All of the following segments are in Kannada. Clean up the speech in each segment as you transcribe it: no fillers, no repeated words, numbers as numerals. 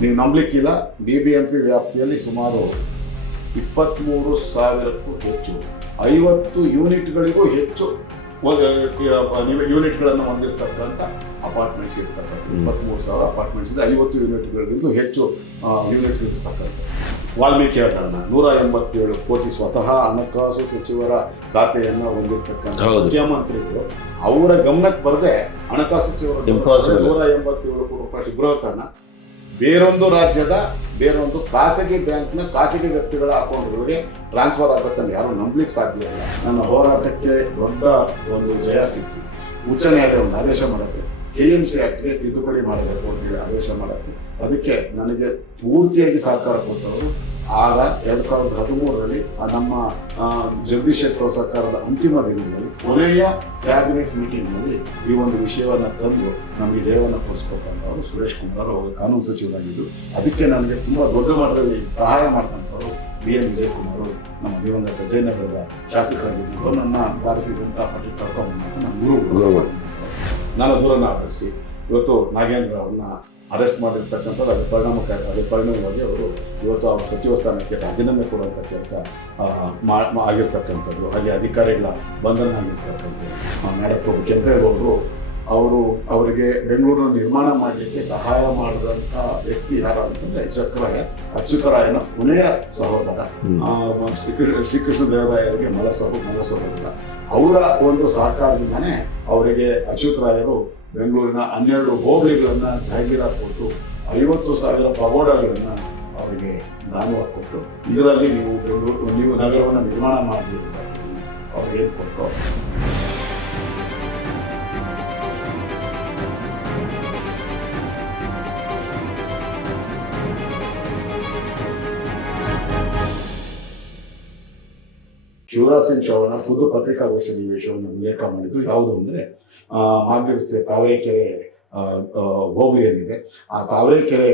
ನೀವು ನಂಬಲಿಕ್ಕಿಲ್ಲ, BBMP ವ್ಯಾಪ್ತಿಯಲ್ಲಿ ಸುಮಾರು 23,000ಕ್ಕೂ ಹೆಚ್ಚು, 50 ಯೂನಿಟ್ಗಳಿಗೂ ಹೆಚ್ಚು ಯೂನಿಟ್ಗಳನ್ನು ಹೊಂದಿರತಕ್ಕಂಥ ಅಪಾರ್ಟ್ಮೆಂಟ್ಸ್ ಇರ್ತಕ್ಕಂಥ 23,000 ಅಪಾರ್ಟ್ಮೆಂಟ್ಸ್ ಇದೆ. 50 ಯೂನಿಟ್ಗಳಿಗಿಂತ ಹೆಚ್ಚು ಯೂನಿಟ್ ಇರ್ತಕ್ಕಂಥ ವಾಲ್ಮೀಕಿ ಹಗರಣ 187 ಕೋಟಿ ಸ್ವತಃ ಹಣಕಾಸು ಸಚಿವರ ಖಾತೆಯನ್ನು ಹೊಂದಿರತಕ್ಕಂಥ ಮುಖ್ಯಮಂತ್ರಿಗಳು ಅವರ ಗಮನಕ್ಕೆ ಬರದೆ ಹಣಕಾಸು ಸಚಿವರು 187 ಕೋಟಿ ರೂಪಾಯಿ ಬೃಹತ್ ಹಣ ಬೇರೊಂದು ರಾಜ್ಯದ ಬೇರೊಂದು ಖಾಸಗಿ ಬ್ಯಾಂಕ್ನ ಖಾಸಗಿ ವ್ಯಕ್ತಿಗಳ ಅಕೌಂಟ್ಗಳಿಗೆ ಟ್ರಾನ್ಸ್ಫರ್ ಆಗುತ್ತಲ್ಲಿ ಯಾರು ನಂಬಲಿಕ್ಕೆ ಸಾಧ್ಯ ಇಲ್ಲ. ನನ್ನ ಹೋರಾಟಕ್ಕೆ ದೊಡ್ಡ ಒಂದು ಜಯ ಸಿಕ್ತು. ಉಚ್ಚ ನ್ಯಾಯಾಲಯ ಒಂದು ಆದೇಶ ಮಾಡುತ್ತೆ, KMC ಆಕ್ಟ್ಗೆ ತಿದ್ದುಪಡಿ ಮಾಡಬೇಕು ಅಂತೇಳಿ ಆದೇಶ ಮಾಡುತ್ತೆ. ಅದಕ್ಕೆ ನನಗೆ ಪೂರ್ತಿಯಾಗಿ ಸಹಕಾರ ಕೊಟ್ಟವರು ಆಗ 2013ರಲ್ಲಿ ನಮ್ಮ ಜಗದೀಶ್ ಶೆಟ್ಟರ್ ಸರ್ಕಾರದ ಅಂತಿಮ ದಿನಗಳಲ್ಲಿ ಕೊನೆಯ ಕ್ಯಾಬಿನೆಟ್ ಮೀಟಿಂಗ್ನಲ್ಲಿ ಈ ಒಂದು ವಿಷಯವನ್ನು ತಂದು ನಮಗೆ ಜಯವನ್ನು ಕೊಡಿಸ್ಕೊಟ್ಟಂಥವ್ರು ಸುರೇಶ್ ಕುಮಾರ್ ಅವರು ಕಾನೂನು ಸಚಿವರಾಗಿದ್ದು, ಅದಕ್ಕೆ ನನಗೆ ತುಂಬ ದೊಡ್ಡ ಮಟ್ಟದಲ್ಲಿ ಸಹಾಯ ಮಾಡಿದಂಥವ್ರು BN ವಿಜಯಕುಮಾರ್, ನಮ್ಮ ದಿವಂಗತ ಜಯನಗರದ ಶಾಸಕರಾಗಿದ್ದು, ನನ್ನ ಭಾರತೀಯ ಜನತಾ ಪಾರ್ಟಿ ಕರ್ಕೊಂಡು ನನ್ನ ಗುರು ನಾನು ದೂರನ್ನು ಆಧರಿಸಿ ಇವತ್ತು ನಾಗೇಂದ್ರ ಅವ್ರನ್ನ ಅರೆಸ್ಟ್ ಮಾಡಿರ್ತಕ್ಕಂಥದ್ದು ಅದರ ಪರಿಣಾಮವಾಗಿ ಅವರು ಇವತ್ತು ಅವರ ಸಚಿವ ಸ್ಥಾನಕ್ಕೆ ರಾಜೀನಾಮೆ ಕೊಡುವಂಥ ಕೆಲಸ ಆಗಿರ್ತಕ್ಕಂಥದ್ದು. ಹಾಗೆ ಅಧಿಕಾರಿಗಳ ಬಂಧನ ಆಗಿರ್ತಕ್ಕಂಥದ್ದು. ನಾಡಪ್ರಭು ಕೆಂಪೇಗೌಡರು ಅವರಿಗೆ ಬೆಂಗಳೂರನ್ನು ನಿರ್ಮಾಣ ಮಾಡಲಿಕ್ಕೆ ಸಹಾಯ ಮಾಡಿದಂಥ ವ್ಯಕ್ತಿ ಯಾರು ಅಂತಂದರೆ ಅಚ್ಯುತರಾಯನ ಕೊನೆಯ ಸಹೋದರ ಶ್ರೀಕೃಷ್ಣ ದೇವರಾಯರಿಗೆ ಮಲ ಸಹೋದರ. ಅವರ ಒಂದು ಸಹಕಾರದಿಂದನೇ ಅವರಿಗೆ ಅಚ್ಯುತರಾಯರು ಬೆಂಗಳೂರಿನ 12 ಹೋಬಳಿಗಳನ್ನು ಜಾಗೀರಾತು ಕೊಟ್ಟು 50,000 ಪಗೋಡಗಳನ್ನು ಅವರಿಗೆ ದಾನವಾಗಿ ಕೊಟ್ಟು, ಇದರಲ್ಲಿ ನೀವು ನಗರವನ್ನು ನಿರ್ಮಾಣ ಮಾಡಬೇಕು ಅವ್ರಿಗೆ ಕೊಟ್ಟು ಶಿವರಾಜ್ ಸಿಂಗ್ ಚೌಹಾಣ್ ಖುದ್ದು ಪತ್ರಿಕಾಗೋಷ್ಠಿಯಲ್ಲಿ ಈ ವಿಷಯವನ್ನು ಉಲ್ಲೇಖ ಮಾಡಿದ್ರು. ಯಾವುದು ಅಂದರೆ ಮಾಗಡಿ ತಾವರೆಕೆರೆ ಹೋಬಳಿ ಏನಿದೆ, ಆ ತಾವರೆಕೆರೆ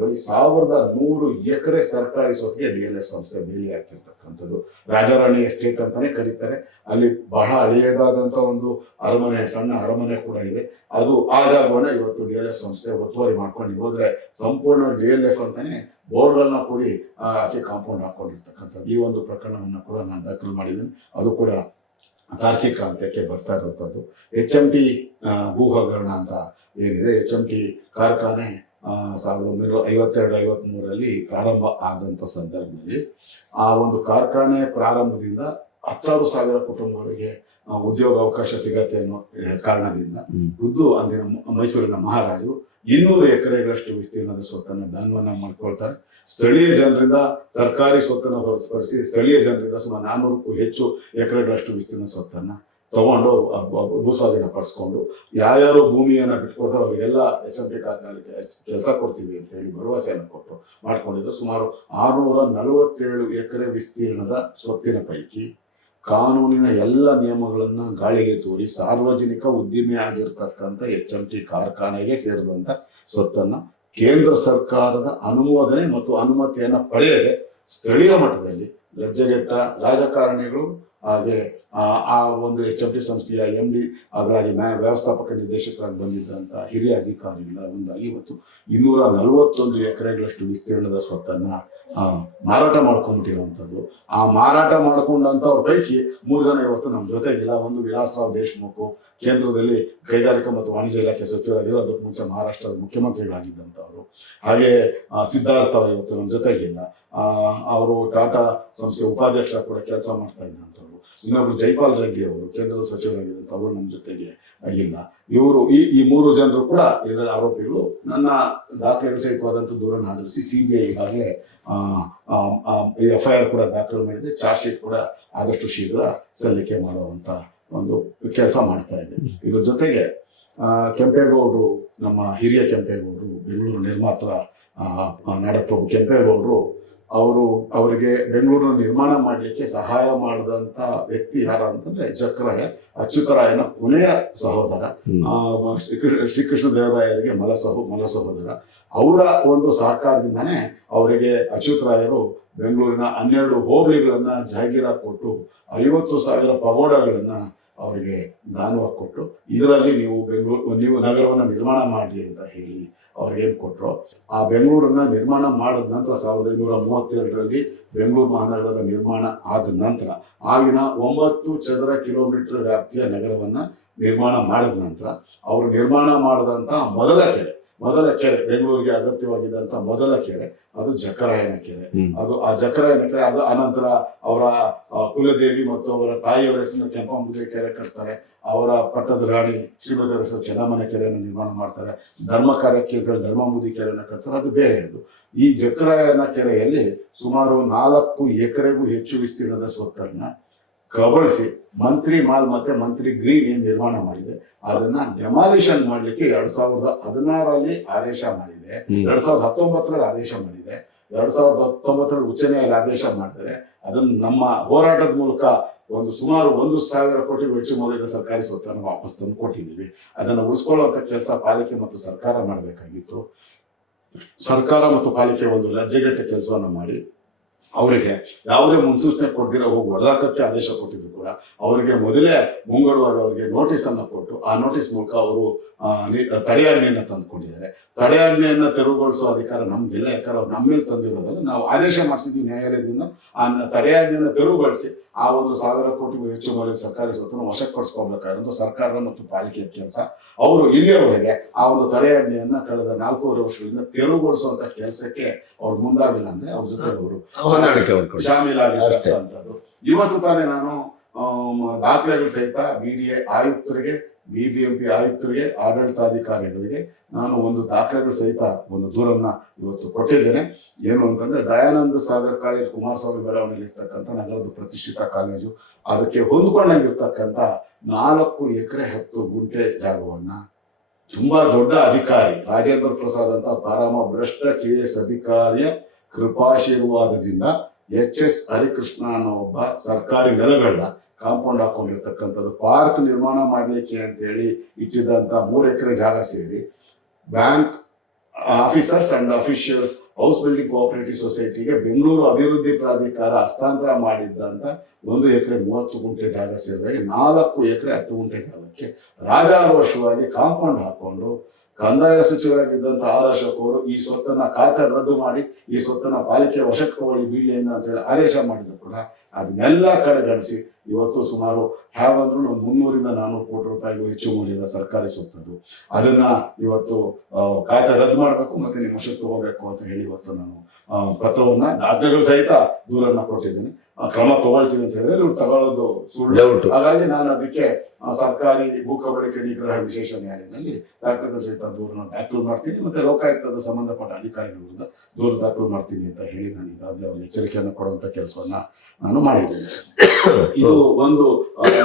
ಬಳಿ 1,100 ಎಕರೆ ಸರ್ಕಾರಿ ಸ್ವತ್ತಿಗೆ DLF ಸಂಸ್ಥೆ ಬೇಲಿ ಆಗ್ತಿರ್ತಕ್ಕಂಥದ್ದು. ರಾಜಾರಾಣಿ ಎಸ್ಟೇಟ್ ಅಂತಾನೆ ಕರೀತಾರೆ. ಅಲ್ಲಿ ಬಹಳ ಹಳೆಯದಾದಂಥ ಒಂದು ಅರಮನೆ, ಸಣ್ಣ ಅರಮನೆ ಕೂಡ ಇದೆ. ಅದು ಆ ಜಾಗವನ್ನ ಇವತ್ತು DLF ಸಂಸ್ಥೆ ಒತ್ತುವರಿ ಮಾಡ್ಕೊಂಡು ಹೋದ್ರೆ ಸಂಪೂರ್ಣ DLF ಅಂತಾನೆ ಬೋರ್ಡ್ಗಳನ್ನ ಕೂಡಿ ಆಚೆ ಕಾಂಪೌಂಡ್ ಹಾಕೊಂಡಿರ್ತಕ್ಕಂಥದ್ದು. ಈ ಒಂದು ಪ್ರಕರಣವನ್ನು ಕೂಡ ನಾನು ದಾಖಲು ಮಾಡಿದ್ದೀನಿ. ಅದು ಕೂಡ ತಾರ್ಕಿಕ ಅಂತ್ಯಕ್ಕೆ ಬರ್ತಾ ಇರುವಂಥದ್ದು. HMT ಭೂ ಹಗರಣ ಅಂತ ಏನಿದೆ, HMT ಕಾರ್ಖಾನೆ 1952-53ರಲ್ಲಿ ಪ್ರಾರಂಭ ಆದಂಥ ಸಂದರ್ಭದಲ್ಲಿ ಆ ಒಂದು ಕಾರ್ಖಾನೆ ಪ್ರಾರಂಭದಿಂದ 16,000 ಕುಟುಂಬಗಳಿಗೆ ಉದ್ಯೋಗ ಅವಕಾಶ ಸಿಗತ್ತೆ ಅನ್ನೋ ಕಾರಣದಿಂದ ಖುದ್ದು ಅಂದಿನ ಮೈಸೂರಿನ ಮಹಾರಾಜರು 200 ಎಕರೆಗಳಷ್ಟು ವಿಸ್ತೀರ್ಣದ ಸ್ವತ್ತನ್ನು ದಾನವನ್ನ ಮಾಡ್ಕೊಳ್ತಾರೆ. ಸ್ಥಳೀಯ ಜನರಿಂದ ಸರ್ಕಾರಿ ಸ್ವತ್ತನ್ನು ಹೊರತುಪಡಿಸಿ ಸ್ಥಳೀಯ ಜನರಿಂದ ಸುಮಾರು 400ಕ್ಕೂ ಹೆಚ್ಚು ಎಕರೆಗಳಷ್ಟು ವಿಸ್ತೀರ್ಣ ಸ್ವತ್ತನ್ನು ತಗೊಂಡು ಭೂಸ್ವಾಧೀನ ಪಡಿಸ್ಕೊಂಡು ಯಾರ್ಯಾರು ಭೂಮಿಯನ್ನು ಬಿಟ್ಕೊಡ್ತಾರೆ ಅವರಿಗೆಲ್ಲ HMT ಕಾರ್ಖಾನೆಗೆ ಕೆಲಸ ಕೊಡ್ತೀವಿ ಅಂತ ಹೇಳಿ ಭರವಸೆಯನ್ನು ಕೊಟ್ಟು ಮಾಡ್ಕೊಂಡಿದ್ದು. ಸುಮಾರು 647 ಎಕರೆ ವಿಸ್ತೀರ್ಣದ ಸ್ವತ್ತಿನ ಪೈಕಿ ಕಾನೂನಿನ ಎಲ್ಲ ನಿಯಮಗಳನ್ನು ಗಾಳಿಗೆ ತೋರಿ ಸಾರ್ವಜನಿಕ ಉದ್ದಿಮೆ ಆಗಿರ್ತಕ್ಕಂಥ HMT ಕಾರ್ಖಾನೆಗೆ ಸೇರಿದಂಥ ಸ್ವತ್ತನ್ನು ಕೇಂದ್ರ ಸರ್ಕಾರದ ಅನುಮೋದನೆ ಮತ್ತು ಅನುಮತಿಯನ್ನು ಪಡೆಯದೆ ಸ್ಥಳೀಯ ಮಟ್ಟದಲ್ಲಿ ಲಜ್ಜೆಗೆಟ್ಟ ರಾಜಕಾರಣಿಗಳು ಹಾಗೆ ಆ ಒಂದು HMT ಸಂಸ್ಥೆಯ MD ಹಾಗಾಗಿ ವ್ಯವಸ್ಥಾಪಕ ನಿರ್ದೇಶಕರಾಗಿ ಬಂದಿದ್ದಂಥ ಹಿರಿಯ ಅಧಿಕಾರಿಗಳ ಒಂದಾಗಿ ಇವತ್ತು 241 ಎಕರೆಗಳಷ್ಟು ವಿಸ್ತೀರ್ಣದ ಸ್ವತ್ತನ್ನು ಮಾರಾಟ ಮಾಡ್ಕೊಂಡ್ಬಿಟ್ಟಿರುವಂಥದ್ದು. ಆ ಮಾರಾಟ ಮಾಡ್ಕೊಂಡಂಥವ್ರ ಪೈಕಿ 3 ಜನ ಇವತ್ತು ನಮ್ಮ ಜೊತೆಗಿಲ್ಲ. ಒಂದು ವಿಲಾಸರಾವ್ ದೇಶಮುಖ್, ಕೇಂದ್ರದಲ್ಲಿ ಕೈಗಾರಿಕಾ ಮತ್ತು ವಾಣಿಜ್ಯ ಇಲಾಖೆ ಸಚಿವರಾಗಿರೋ, ಅದಕ್ಕೆ ಮುಂಚೆ ಮಹಾರಾಷ್ಟ್ರದ ಮುಖ್ಯಮಂತ್ರಿಗಳಾಗಿದ್ದಂಥವ್ರು. ಹಾಗೆ ಸಿದ್ಧಾರ್ಥ ಅವರು ಇವತ್ತು ನಮ್ಮ ಜೊತೆಗಿಲ್ಲ. ಅವರು ಟಾಟಾ ಸಂಸ್ಥೆ ಉಪಾಧ್ಯಕ್ಷ ಕೂಡ ಕೆಲಸ ಮಾಡ್ತಾ ಇದ್ದಂಥವ್ರು. ಇನ್ನೊಬ್ರು ಜೈಪಾಲ್ ರೆಡ್ಡಿ ಅವರು ಕೇಂದ್ರದ ಸಚಿವರಾಗಿದ್ದಂಥ ಅವರು ನಮ್ಮ ಜೊತೆಗೆ ಇಲ್ಲ. ಇವರು ಈ 3 ಜನರು ಕೂಡ ಇದರ ಆರೋಪಿಗಳು. ನನ್ನ ದಾಖಲೆಗಳು ಸಹಿತವಾದಂಥ ದೂರನ್ನು ಆಧರಿಸಿ CBI ಈಗಾಗಲೇ FIR ಕೂಡ ದಾಖಲು ಮಾಡಿದೆ. ಚಾರ್ಜ್ ಶೀಟ್ ಕೂಡ ಆದಷ್ಟು ಶೀಘ್ರ ಸಲ್ಲಿಕೆ ಮಾಡುವಂತ ಒಂದು ಕೆಲಸ ಮಾಡ್ತಾ ಇದೆ. ಇದ್ರ ಜೊತೆಗೆ ಕೆಂಪೇಗೌಡರು, ನಮ್ಮ ಹಿರಿಯ ಕೆಂಪೇಗೌಡರು, ಬೆಂಗಳೂರು ನಿರ್ಮಾತೃ ನಾಡಪ್ರಭು ಕೆಂಪೇಗೌಡರು ಅವರಿಗೆ ಬೆಂಗಳೂರನ್ನು ನಿರ್ಮಾಣ ಮಾಡಲಿಕ್ಕೆ ಸಹಾಯ ಮಾಡಿದಂಥ ವ್ಯಕ್ತಿ ಯಾರು ಅಂತಂದ್ರೆ ಅಚ್ಯುತರಾಯನ ಕೊನೆಯ ಸಹೋದರ ಶ್ರೀಕೃಷ್ಣ ದೇವರಾಯರಿಗೆ ಮಲ ಸಹೋದರ. ಅವರ ಒಂದು ಸಹಕಾರದಿಂದಾನೇ ಅವರಿಗೆ ಅಚ್ಯುತರಾಯರು ಬೆಂಗಳೂರಿನ 12 ಹೋಬಳಿಗಳನ್ನ ಜಾಗೀರಾತು ಕೊಟ್ಟು 50,000 ಪಗೋಡಗಳನ್ನ ಅವರಿಗೆ ದಾನವಾಗಿ ಕೊಟ್ಟು, ಇದರಲ್ಲಿ ನೀವು ನಗರವನ್ನು ನಿರ್ಮಾಣ ಮಾಡಿ ಅಂತ ಹೇಳಿ ಅವ್ರಿಗೆ ಏನ್ ಕೊಟ್ರು. ಆ ಬೆಂಗಳೂರನ್ನ ನಿರ್ಮಾಣ ಮಾಡಿದ ನಂತರ 1937ರಲ್ಲಿ ಬೆಂಗಳೂರು ಮಹಾನಗರದ ನಿರ್ಮಾಣ ಆದ ನಂತರ ಆಗಿನ 9 ಚದರ ಕಿಲೋಮೀಟರ್ ವ್ಯಾಪ್ತಿಯ ನಗರವನ್ನ ನಿರ್ಮಾಣ ಮಾಡಿದ ನಂತರ ಅವರು ನಿರ್ಮಾಣ ಮಾಡಿದಂತ ಮೊದಲ ಕೆರೆ ಬೆಂಗಳೂರಿಗೆ ಅಗತ್ಯವಾಗಿದ್ದಂತ ಮೊದಲ ಕೆರೆ ಅದು ಜಕರಾಯನ ಕೆರೆ. ಅದು ಆ ಜಕರಾಯನ ಕೆರೆ, ಅದು ಅನಂತರ ಅವರ ಕುಲದೇವಿ ಮತ್ತು ಅವರ ತಾಯಿಯವರ ಹೆಸರಿನ ಕೆಂಪಾಂಬುದಿ ಕೆರೆ ಕಟ್ತಾರೆ. ಅವರ ಪಟ್ಟದ ರಾಣಿ ಶ್ರೀಮತಿ ಹೆಸರು ಚೆನ್ನಮ್ಮನ ಕೆರೆಯನ್ನು ನಿರ್ಮಾಣ ಮಾಡ್ತಾರೆ. ಧರ್ಮ ಕಾರ್ಯಕ್ಕೆ ಅಂತ ಹೇಳಿ ಧರ್ಮಾಂಬುದಿ ಕೆರೆಯನ್ನು ಕಟ್ತಾರೆ, ಅದು ಬೇರೆ. ಅದು ಈ ಜಕರಾಯನ ಕೆರೆಯಲ್ಲಿ ಸುಮಾರು 4 ಎಕರೆಗೂ ಹೆಚ್ಚು ವಿಸ್ತೀರ್ಣದ ಸ್ವತ್ತನ್ನ ಕಬಳಿಸಿ ಮಂತ್ರಿ ಮಾಲ್ ಮತ್ತೆ ಮಂತ್ರಿ ಗ್ರೀನ್ ಏನ್ ನಿರ್ಮಾಣ ಮಾಡಿದೆ ಅದನ್ನ ಡೆಮಾಲಿಷನ್ ಮಾಡ್ಲಿಕ್ಕೆ 2016ರಲ್ಲಿ ಆದೇಶ ಮಾಡಿದೆ, 2019ರಲ್ಲಿ ಆದೇಶ ಮಾಡಿದೆ, 2019ರಲ್ಲಿ ಉಚ್ಚ ನ್ಯಾಯಾಲಯ ಆದೇಶ ಮಾಡಿದರೆ ಅದನ್ನು ನಮ್ಮ ಹೋರಾಟದ ಮೂಲಕ ಸುಮಾರು 1,000 ಕೋಟಿ ವೆಚ್ಚ ಮೌಲ್ಯದ ಸರ್ಕಾರಿ ಸ್ವತ್ತನ್ನು ವಾಪಸ್ ತಂದು ಕೊಟ್ಟಿದ್ದೀವಿ. ಅದನ್ನು ಉಳಿಸ್ಕೊಳ್ಳುವಂತ ಕೆಲಸ ಪಾಲಿಕೆ ಮತ್ತು ಸರ್ಕಾರ ಮಾಡಬೇಕಾಗಿತ್ತು. ಸರ್ಕಾರ ಮತ್ತು ಪಾಲಿಕೆ ಒಂದು ಲಜ್ಜೆಗೆಟ್ಟ ಕೆಲಸವನ್ನ ಮಾಡಿ ಅವರಿಗೆ ಯಾವುದೇ ಮುನ್ಸೂಚನೆ ಕೊಡ್ದಿರ ಹೋಗಿ ಹೊಡೆದಾಕಕ್ಕೆ ಆದೇಶ ಕೊಟ್ಟಿದ್ರು ಕೂಡ ಅವರಿಗೆ ಮೊದಲೇ ಮುಂಗಡವಾಗಿ ಅವರಿಗೆ ನೋಟಿಸ್ ಅನ್ನ ಕೊಟ್ಟು ಆ ನೋಟಿಸ್ ಮೂಲಕ ಅವರು ತಡೆಯಾಜ್ಞೆಯನ್ನ ತಂದುಕೊಂಡಿದ್ದಾರೆ. ತಡೆಯಾಜ್ಞೆಯನ್ನ ತೆರವುಗೊಳಿಸೋ ಅಧಿಕಾರ ನಮ್ಗಿಲ್ಲ, ಯಾಕಂದ್ರೆ ಅವ್ರು ನಮ್ಮ ಮೇಲೆ ತಂದಿರೋದಲ್ಲ, ನಾವು ಆದೇಶ ಮಾಡಿಸಿದ್ವಿ ನ್ಯಾಯಾಲಯದಿಂದ. ಆ ತಡೆಯಾಜ್ಞೆಯನ್ನ ತೆರವುಗೊಳಿಸಿ ಆ 1,000 ಕೋಟಿಗೂ ಹೆಚ್ಚು ಮೌಲ್ಯ ಸರ್ಕಾರಿ ಸ್ವತ್ತನ್ನು ವಶಪಡಿಸ್ಕೊಳ್ಬೇಕಾಗಿರೋದು ಸರ್ಕಾರದ ಮತ್ತು ಪಾಲಿಕೆಯ ಕೆಲಸ. ಅವರು ಇಲ್ಲಿಯವರೆಗೆ ಆ ಒಂದು ತಡೆಯಾಜ್ಞೆಯನ್ನ ಕಳೆದ 4.5 ವರ್ಷಗಳಿಂದ ತೆರವುಗೊಳಿಸುವಂತ ಕೆಲಸಕ್ಕೆ ಅವ್ರು ಮುಂದಾಗಿಲ್ಲ. ಅಂದ್ರೆ ಅವ್ರ ಜೊತೆ ಅವರು ಶಾಮೀಲಾಗಿರ್ತಕ್ಕಂಥದ್ದು. ಇವತ್ತು ತಾನೇ ನಾನು ದಾಖಲೆಗಳು ಸಹಿತ BDA ಆಯುಕ್ತರಿಗೆ, BBMP ಆಯುಕ್ತರಿಗೆ, ಆಡಳಿತಾಧಿಕಾರಿಗಳಿಗೆ ನಾನು ಒಂದು ದಾಖಲೆಗಳು ಸಹಿತ ಒಂದು ದೂರನ್ನ ಇವತ್ತು ಕೊಟ್ಟಿದ್ದೇನೆ. ಏನು ಅಂತಂದ್ರೆ ದಯಾನಂದ ಸಾಗರ್ ಕಾಲೇಜ್ ಕುಮಾರಸ್ವಾಮಿ ಬೆಳವಣಿಗೆ ಇರ್ತಕ್ಕಂಥ ನಗರದ ಪ್ರತಿಷ್ಠಿತ ಕಾಲೇಜು, ಅದಕ್ಕೆ ಹೊಂದ್ಕೊಂಡಂಗಿರ್ತಕ್ಕಂಥ 4 ಎಕರೆ 10 ಗುಂಟೆ ಜಾಗವನ್ನ ತುಂಬಾ ದೊಡ್ಡ ಅಧಿಕಾರಿ ರಾಜೇಂದ್ರ ಪ್ರಸಾದ್ ಅಂತ ಪರಮ ಭ್ರಷ್ಟ KS ಅಧಿಕಾರಿಯ ಕೃಪಾಶೀರ್ವಾದದಿಂದ HS ಹರಿಕೃಷ್ಣ ಅನ್ನೋ ಒಬ್ಬ ಸರ್ಕಾರಿ ನೆಲಗಳನ್ನ ಕಾಂಪೌಂಡ್ ಹಾಕೊಂಡಿರ್ತಕ್ಕಂಥದ್ದು ಪಾರ್ಕ್ ನಿರ್ಮಾಣ ಮಾಡ್ಲಿಕ್ಕೆ ಅಂತ ಹೇಳಿ ಇಟ್ಟಿದ್ದಂತ 3 ಎಕರೆ ಜಾಗ ಸೇರಿ bank officers and officials house building cooperative ಸೊಸೈಟಿಗೆ ಬೆಂಗಳೂರು ಅಭಿವೃದ್ಧಿ ಪ್ರಾಧಿಕಾರ ಹಸ್ತಾಂತರ ಮಾಡಿದ್ದಂತ 1 ಎಕರೆ 30 ಗುಂಟೆ ಜಾಗ ಸೇರಿದಾಗೆ 4 ಎಕರೆ 10 ಗುಂಟೆ ಜಾಗಕ್ಕೆ ರಾಜಾರೋಷವಾಗಿ ಕಾಂಪೌಂಡ್ ಹಾಕೊಂಡು ಕಂದಾಯ ಸಚಿವರಾಗಿದ್ದಂತ R ಅಶೋಕ್ ಅವರು ಈ ಸ್ವತ್ತನ್ನ ಖಾತೆ ರದ್ದು ಮಾಡಿ ಈ ಸ್ವತ್ತನ್ನ ಪಾಲಿಕೆ ವಶಕ್ಕೆ ತಗೊಳ್ಳಿ BDAಯಿಂದ ಅಂತ ಹೇಳಿ ಆದೇಶ ಮಾಡಿದ್ರು ಕೂಡ ಅದನ್ನೆಲ್ಲ ಕಡೆಗಣಿಸಿ ಇವತ್ತು ಸುಮಾರು ಹೇಗಂದ್ರೂ 300ರಿಂದ 400 ಕೋಟಿ ರೂಪಾಯಿಗೂ ಹೆಚ್ಚು ಮೌಲ್ಯದ ಸರ್ಕಾರಿ ಸ್ವತ್ತದು. ಅದನ್ನ ಇವತ್ತು ಖಾತೆ ರದ್ದು ಮಾಡಬೇಕು ಮತ್ತೆ ನಿಮ್ಮ ವಶಕ್ಕೆ ತಗೋಬೇಕು ಅಂತ ಹೇಳಿ ಇವತ್ತು ನಾನು ಪತ್ರವನ್ನ ದಾಖಲೆಗಳು ಸಹಿತ ದೂರನ್ನ ಕೊಟ್ಟಿದ್ದೀನಿ. ಕ್ರಮ ತಗೊಳ್ತೀವಿ ಅಂತ ಹೇಳಿದ್ರೆ ಇವ್ರು ತಗೊಳ್ಳೋದು ಸುಳ್ಳು. ಹಾಗಾಗಿ ನಾನು ಅದಕ್ಕೆ ಸರ್ಕಾರಿ ಭೂ ಕಬಳಿಕೆ ನಿಗ್ರಹ ವಿಶೇಷ ನ್ಯಾಯಾಲಯದಲ್ಲಿ ದಾಖಲೆಗಳು ಸಹಿತ ದೂರನ್ನ ದಾಖಲು ಮಾಡ್ತೀನಿ, ಮತ್ತೆ ಲೋಕಾಯುಕ್ತದ ಸಂಬಂಧಪಟ್ಟ ಅಧಿಕಾರಿಗಳ ವಿರುದ್ಧ ದೂರ ದಾಖಲು ಮಾಡ್ತೀನಿ ಅಂತ ಹೇಳಿ ನಾನು ಈಗಾಗಲೇ ಅವ್ರಿಗೆ ಎಚ್ಚರಿಕೆಯನ್ನು ಕೊಡುವಂತ ಕೆಲಸವನ್ನ ನಾನು ಮಾಡಿದ್ದೇನೆ. ಇದು ಒಂದು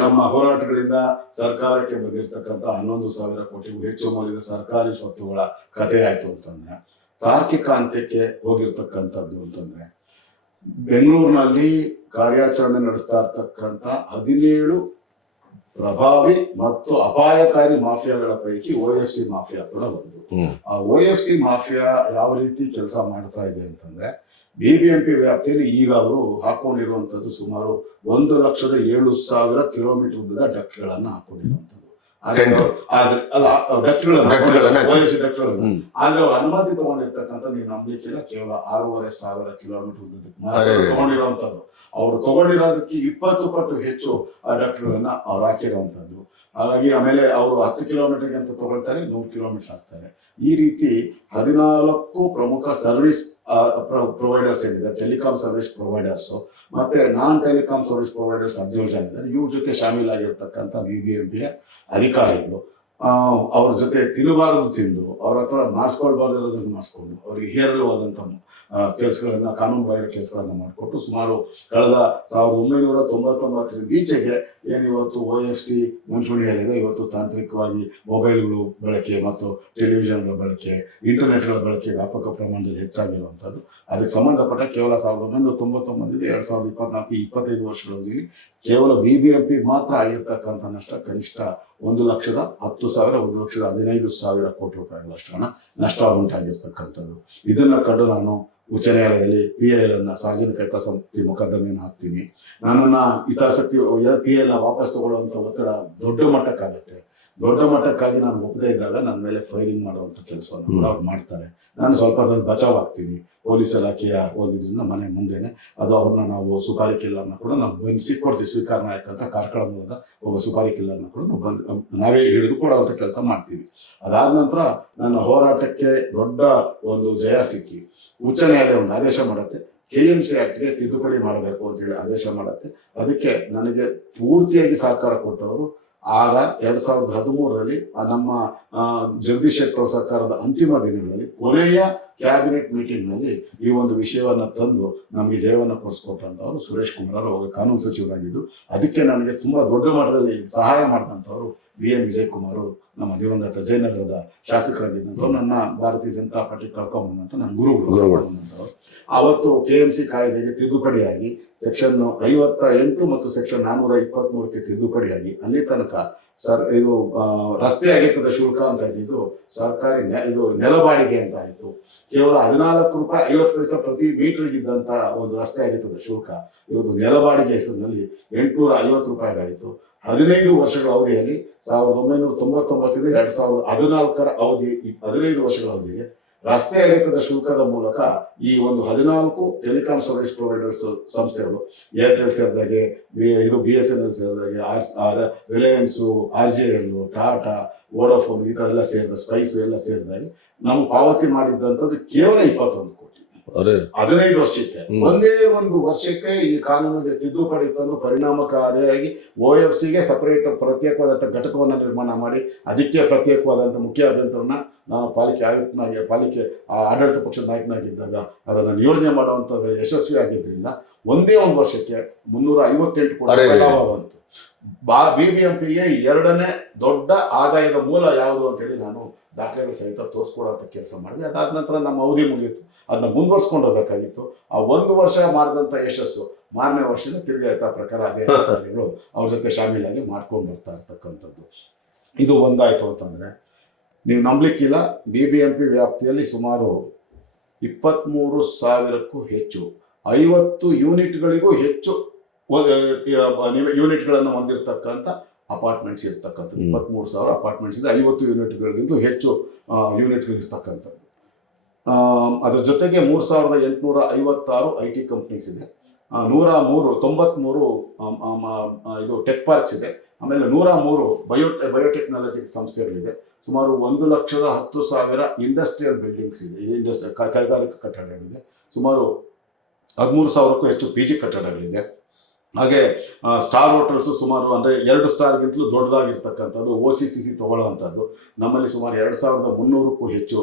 ನಮ್ಮ ಹೋರಾಟಗಳಿಂದ ಸರ್ಕಾರಕ್ಕೆ ಬಂದಿರತಕ್ಕಂಥ 11,000 ಕೋಟಿಗೂ ಹೆಚ್ಚು ಮೌಲ್ಯದ ಸರ್ಕಾರಿ ಸ್ವತ್ತುಗಳ ಕಥೆ ಆಯ್ತು ಅಂತಂದ್ರೆ, ತಾರ್ಕಿಕ ಅಂತ್ಯಕ್ಕೆ ಹೋಗಿರ್ತಕ್ಕಂಥದ್ದು ಅಂತಂದ್ರೆ ಬೆಂಗಳೂರಿನಲ್ಲಿ ಕಾರ್ಯಾಚರಣೆ ನಡೆಸ್ತಾ ಇರ್ತಕ್ಕಂಥ 17 ಪ್ರಭಾವಿ ಮತ್ತು ಅಪಾಯಕಾರಿ ಮಾಫಿಯಾಗಳ ಪೈಕಿ OFC ಮಾಫಿಯಾ ಕೂಡ ಒಂದು. ಆ OFC ಮಾಫಿಯಾ ಯಾವ ರೀತಿ ಕೆಲಸ ಮಾಡ್ತಾ ಇದೆ ಅಂತಂದ್ರೆ BBMP ವ್ಯಾಪ್ತಿಯಲ್ಲಿ ಈಗ ಅವರು ಹಾಕೊಂಡಿರುವಂತದ್ದು ಸುಮಾರು 1,07,000 ಕಿಲೋಮೀಟರ್ ಉದ್ದದ ಡಕ್ಟ್ಗಳನ್ನ ಹಾಕೊಂಡಿರುವಂತದ್ದು. ಆದ್ರೆ ಅವ್ರ ಅನುಮತಿ ತಗೊಂಡಿರ್ತಕ್ಕಂಥ ನೀವು ನಂಬಲಿಕ್ಕಿಲ್ಲ, ಕೇವಲ 6,500 ಕಿಲೋಮೀಟರ್ ಉದ್ದದಕ್ಕೆ ತಗೊಂಡಿರುವಂತದ್ದು. ಅವರು ತಗೊಂಡಿರೋದಕ್ಕೆ 20 ಪಟ್ಟು ಹೆಚ್ಚು ಡಕ್ಟ್ಗಳನ್ನ ಅವ್ರು ಹಾಕಿರುವಂತದ್ದು. ಹಾಗಾಗಿ ಆಮೇಲೆ ಅವರು 10 ಕಿಲೋಮೀಟರ್ಗೆ ಅಂತ ತಗೊಳ್ತಾರೆ, 100 ಕಿಲೋಮೀಟರ್ ಹಾಕ್ತಾರೆ. ಈ ರೀತಿ 14 ಪ್ರಮುಖ ಸರ್ವಿಸ್ ಪ್ರೊವೈಡರ್ಸ್ ಏನಿದೆ, ಟೆಲಿಕಾಂ ಸರ್ವಿಸ್ ಪ್ರೊವೈಡರ್ಸ್ ಮತ್ತೆ ನಾನ್ ಟೆಲಿಕಾಂ ಸರ್ವಿಸ್ ಪ್ರೊವೈಡರ್ಸ್ 17 ಜನ ಇದ್ದಾರೆ. ಇವ್ರ ಜೊತೆ ಶಾಮೀಲಾಗಿರ್ತಕ್ಕಂಥ BBMPಯ ಅಧಿಕಾರಿಗಳು ಅವ್ರ ಜೊತೆ ತಿನ್ನಬಾರದು ತಿಂದು, ಅವ್ರ ಹತ್ರ ಮಾಡಿಸ್ಕೊಳ್ಬಾರ್ದಿರೋದನ್ನು ಮಾಡಿಸ್ಕೊಂಡು, ಅವ್ರಿಗೆ ಹೇರಳವಾದಂಥ ಕೆಲಸಗಳನ್ನ, ಕಾನೂನು ಬಾಹಿರ ಕೆಲಸಗಳನ್ನ ಮಾಡಿಕೊಟ್ಟು ಸುಮಾರು ಕಳೆದ 1999 ಈಚೆಗೆ ಏನಿವತ್ತು OFC ಮುಂಚೂಣಿಯಲ್ಲಿದೆ. ಇವತ್ತು ತಾಂತ್ರಿಕವಾಗಿ ಮೊಬೈಲ್ಗಳು ಬಳಕೆ ಮತ್ತು ಟೆಲಿವಿಷನ್ಗಳ ಬಳಕೆ, ಇಂಟರ್ನೆಟ್ಗಳ ಬಳಕೆ ವ್ಯಾಪಕ ಪ್ರಮಾಣದಲ್ಲಿ ಹೆಚ್ಚಾಗಿರುವಂಥದ್ದು. ಅದಕ್ಕೆ ಸಂಬಂಧಪಟ್ಟ ಕೇವಲ 1999 2024 25 ವರ್ಷಗಳಲ್ಲಿ ಕೇವಲ BBMP ಮಾತ್ರ ಆಗಿರ್ತಕ್ಕಂಥ ನಷ್ಟ ಕನಿಷ್ಠ 1,10,000 1,15,000 ಕೋಟಿ ರೂಪಾಯಿಗಳಷ್ಟು ಹಣ ನಷ್ಟ ಉಂಟಾಗಿರ್ತಕ್ಕಂಥದ್ದು. ಇದನ್ನ ಕಂಡು ನಾನು ಉಚ್ಚ ನ್ಯಾಯಾಲಯದಲ್ಲಿ PIL ಅನ್ನ ಸಾರ್ವಜನಿಕ ಹಿತಾಸಕ್ತಿ ಮೊಕದ್ದಮೆಯನ್ನು ಹಾಕ್ತೀನಿ. ನನ್ನನ್ನ ಹಿತಾಸಕ್ತಿ PIL ನ ವಾಪಸ್ ತಗೊಳ್ಳುವಂತ ಒತ್ತಡ ದೊಡ್ಡ ಮಟ್ಟಕ್ಕಾಗತ್ತೆ. ದೊಡ್ಡ ಮಟ್ಟಕ್ಕಾಗಿ ನಾನು ಒಪ್ಪದೇ ಇದ್ದಾಗ ನನ್ನ ಮೇಲೆ ಫೈರಿಂಗ್ ಮಾಡುವಂಥ ಕೆಲಸವನ್ನು ಕೂಡ ಅವ್ರು ಮಾಡ್ತಾರೆ. ನಾನು ಸ್ವಲ್ಪ ಅದ್ರಲ್ಲಿ ಬಚಾವ್ ಆಗ್ತೀನಿ. ಪೊಲೀಸ್ ಇಲಾಖೆಯ ಒಂದು ಇದರಿಂದ ಮನೆ ಮುಂದೆನೆ ಅದು ಅವ್ರನ್ನ ನಾವು ಸುಪಾರಿ ಕಿಲ್ಲರ್ನ ಕೂಡ ನಾವು ಬಂಧಿಸಿ ಕೊಡ್ತೀವಿ. ಸ್ವೀಕಾರ ನಾಯಕ್ ಅಂತ ಕಾರ್ಕಳ ಮೂಲದ ಒಬ್ಬ ಸುಪಾರಿ ಕಿಲ್ಲರ್ನ ಕೂಡ ನಾವು ನಾವೇ ಹಿಡಿದು ಕೊಡುವಂಥ ಕೆಲಸ ಮಾಡ್ತೀವಿ. ಅದಾದ ನಂತರ ನನ್ನ ಹೋರಾಟಕ್ಕೆ ದೊಡ್ಡ ಒಂದು ಜಯ ಸಿಕ್ಕಿ ಉಚ್ಚ ನ್ಯಾಯಾಲಯ ಒಂದು ಆದೇಶ ಮಾಡುತ್ತೆ, KMC ಆಕ್ಟ್ಗೆ ತಿದ್ದುಪಡಿ ಮಾಡಬೇಕು ಅಂತೇಳಿ ಆದೇಶ ಮಾಡುತ್ತೆ. ಅದಕ್ಕೆ ನನಗೆ ಪೂರ್ತಿಯಾಗಿ ಸಹಕಾರ ಕೊಟ್ಟವರು ಆಗ 2013ರಲ್ಲಿ ನಮ್ಮ ಜಗದೀಶ್ ಶೆಟ್ಟರ್ ಸರ್ಕಾರದ ಅಂತಿಮ ದಿನಗಳಲ್ಲಿ ಕೊನೆಯ ಕ್ಯಾಬಿನೆಟ್ ಮೀಟಿಂಗ್ ನಲ್ಲಿ ಈ ಒಂದು ವಿಷಯವನ್ನ ತಂದು ನಮಗೆ ಜಯವನ್ನು ಕೊಡಿಸ್ಕೊಟ್ಟಂತವರು ಸುರೇಶ್ ಕುಮಾರ್ ಅವರು ಕಾನೂನು ಸಚಿವರಾಗಿದ್ದು. ಅದಕ್ಕೆ ನನಗೆ ತುಂಬಾ ದೊಡ್ಡ ಮಟ್ಟದಲ್ಲಿ ಸಹಾಯ ಮಾಡಿದಂಥವ್ರು BN ವಿಜಯ್ ಕುಮಾರ್, ನಮ್ಮ ದಿವಂಗತ ಜಯನಗರದ ಶಾಸಕರಾಗಿದ್ದಂಥವ್ರು, ನನ್ನ ಭಾರತೀಯ ಜನತಾ ಪಾರ್ಟಿ ಕಳ್ಕೊಂಬಂದಂತ ನನ್ನ ಗುರುಗಳು. ಅವತ್ತು KMC ಕಾಯ್ದೆಗೆ ತಿದ್ದುಪಡಿಯಾಗಿ ಸೆಕ್ಷನ್ 58 ಮತ್ತು ಸೆಕ್ಷನ್ 423ಕ್ಕೆ ತಿದ್ದುಪಡಿಯಾಗಿ ಅಲ್ಲಿ ತನಕ ಇದು ರಸ್ತೆ ಅಗೆತದ ಶುಲ್ಕ ಅಂತ ಇದ್ದಿದ್ದು ಸರ್ಕಾರಿ ಇದು ನೆಲಬಾಡಿಗೆ ಅಂತ ಆಯ್ತು. ಕೇವಲ 14 ರೂಪಾಯಿ 50 ಪೈಸೆ ಪ್ರತಿ ಮೀಟರ್ ಇದ್ದಂತ ಒಂದು ರಸ್ತೆ ಅಗೆತದ ಶುಲ್ಕ ಇವತ್ತು ನೆಲಬಾಡಿಗೆ ಹೆಸರಿನಲ್ಲಿ 850 ರೂಪಾಯಿಗಾಯಿತು. 15 ವರ್ಷಗಳ ಅವಧಿಯಲ್ಲಿ 1999 2014ರ ಅವಧಿ 15 ವರ್ಷಗಳ ಅವಧಿಗೆ ರಸ್ತೆ ಅಗೆತದ ಶುಲ್ಕದ ಮೂಲಕ ಈ ಒಂದು 14 ಟೆಲಿಕಾಂ ಸರ್ವಿಸ್ ಪ್ರೊವೈಡರ್ಸ್ ಸಂಸ್ಥೆಗಳು, ಏರ್ಟೆಲ್ ಸೇರಿದಾಗೆ, ಇದು BSNL ಸೇರಿದಾಗೆ, ರಿಲಯನ್ಸು, RJL, ಟಾಟಾ, ವೋಡಾಫೋನ್ ಈ ತರ ಎಲ್ಲ ಸೇರಿದ, ಸ್ಪೈಸ್ ಎಲ್ಲ ಸೇರಿದಾಗೆ ನಾವು ಪಾವತಿ ಮಾಡಿದ್ದಂಥದ್ದು ಕೇವಲ 21 ಕೋಟಿ 15 ವರ್ಷಕ್ಕೆ. ಒಂದೇ ಒಂದು ವರ್ಷಕ್ಕೆ ಈ ಕಾನೂನಿಗೆ ತಿದ್ದುಪಡಿ ತಂದು ಪರಿಣಾಮಕಾರಿಯಾಗಿ OFCಗೆ ಸಪರೇಟ್ ಪ್ರತ್ಯೇಕವಾದಂಥ ಘಟಕವನ್ನು ನಿರ್ಮಾಣ ಮಾಡಿ ಅದಕ್ಕೆ ಪ್ರತ್ಯೇಕವಾದಂಥ ಮುಖ್ಯ ಅಭಿಯಂತರನ್ನ ನಾನು ಪಾಲಿಕೆ ಆಯುಕ್ತನಾಗಿ, ಪಾಲಿಕೆ ಆಡಳಿತ ಪಕ್ಷದ ನಾಯಕನಾಗಿದ್ದಾಗ ಅದನ್ನು ನಿಯೋಜನೆ ಮಾಡುವಂಥದ್ದು ಯಶಸ್ವಿ ಆಗಿದ್ದರಿಂದ ಒಂದೇ ಒಂದು ವರ್ಷಕ್ಕೆ 358 ಕೋಟಿ ಲಾಭ ಬಂತು. BBMPಗೆ 2ನೇ ದೊಡ್ಡ ಆದಾಯದ ಮೂಲ ಯಾವುದು ಅಂತೇಳಿ ನಾನು ದಾಖಲೆಗಳ ಸಹಿತ ತೋರಿಸ್ಕೊಡುವಂಥ ಕೆಲಸ ಮಾಡಿದೆ. ಅದಾದ ನಂತರ ನಮ್ಮ ಅವಧಿ ಮುಗಿಯಿತು, ಅದನ್ನ ಮುಂದುವರ್ಸ್ಕೊಂಡು ಹೋಗ್ಬೇಕಾಗಿತ್ತು. ಆ 1 ವರ್ಷ ಮಾಡಿದಂಥ ಯಶಸ್ಸು 4ನೇ ವರ್ಷದ ತಿರುಗಿ ಆಯ್ತಾ ಪ್ರಕಾರ ಅದೇ ಅಧಿಕಾರಿಗಳು ಅವ್ರ ಜೊತೆ ಶಾಮೀಲಾಗಿ ಮಾಡ್ಕೊಂಡು ಬರ್ತಾ ಇರ್ತಕ್ಕಂಥದ್ದು. ಇದು ಒಂದಾಯ್ತು ಅಂತಂದ್ರೆ ನೀವು ನಂಬಲಿಕ್ಕಿಲ್ಲ, BBMP ವ್ಯಾಪ್ತಿಯಲ್ಲಿ ಸುಮಾರು 23,000ಕ್ಕೂ ಹೆಚ್ಚು 50 ಯೂನಿಟ್ಗಳಿಗೂ ಹೆಚ್ಚು ಯೂನಿಟ್ಗಳನ್ನು ಹೊಂದಿರತಕ್ಕಂಥ ಅಪಾರ್ಟ್ಮೆಂಟ್ಸ್ ಇರ್ತಕ್ಕಂಥದ್ದು. 23,000 ಅಪಾರ್ಟ್ಮೆಂಟ್ಸ್ ಇದೆ, 50 ಯೂನಿಟ್ಗಳಿಗಿಂತ ಹೆಚ್ಚು ಯೂನಿಟ್ಗಳು ಇರ್ತಕ್ಕಂಥದ್ದು. ಅದರ ಜೊತೆಗೆ 3,856 IT ಕಂಪ್ನೀಸ್ ಇದೆ, 93 ಇದು ಟೆಕ್ ಪಾರ್ಕ್ಸ್ ಇದೆ, ಆಮೇಲೆ 103 ಬಯೋಟೆಕ್ನಾಲಜಿ ಸಂಸ್ಥೆಗಳಿದೆ, ಸುಮಾರು 1,10,000 ಇಂಡಸ್ಟ್ರಿಯಲ್ ಬಿಲ್ಡಿಂಗ್ಸ್ ಇದೆ, ಕೈಗಾರಿಕಾ ಕಟ್ಟಡಗಳಿದೆ, ಸುಮಾರು 13,000ಕ್ಕೂ ಹೆಚ್ಚು PG ಕಟ್ಟಡಗಳಿದೆ. ಹಾಗೆ ಸ್ಟಾರ್ ಹೋಟೆಲ್ಸ್ ಸುಮಾರು ಅಂದರೆ 2 ಸ್ಟಾರ್ಗಿಂತಲೂ ದೊಡ್ಡದಾಗಿರ್ತಕ್ಕಂಥದ್ದು, OCCC ತಗೊಳ್ಳುವಂಥದ್ದು ನಮ್ಮಲ್ಲಿ ಸುಮಾರು 2,300ಕ್ಕೂ ಹೆಚ್ಚು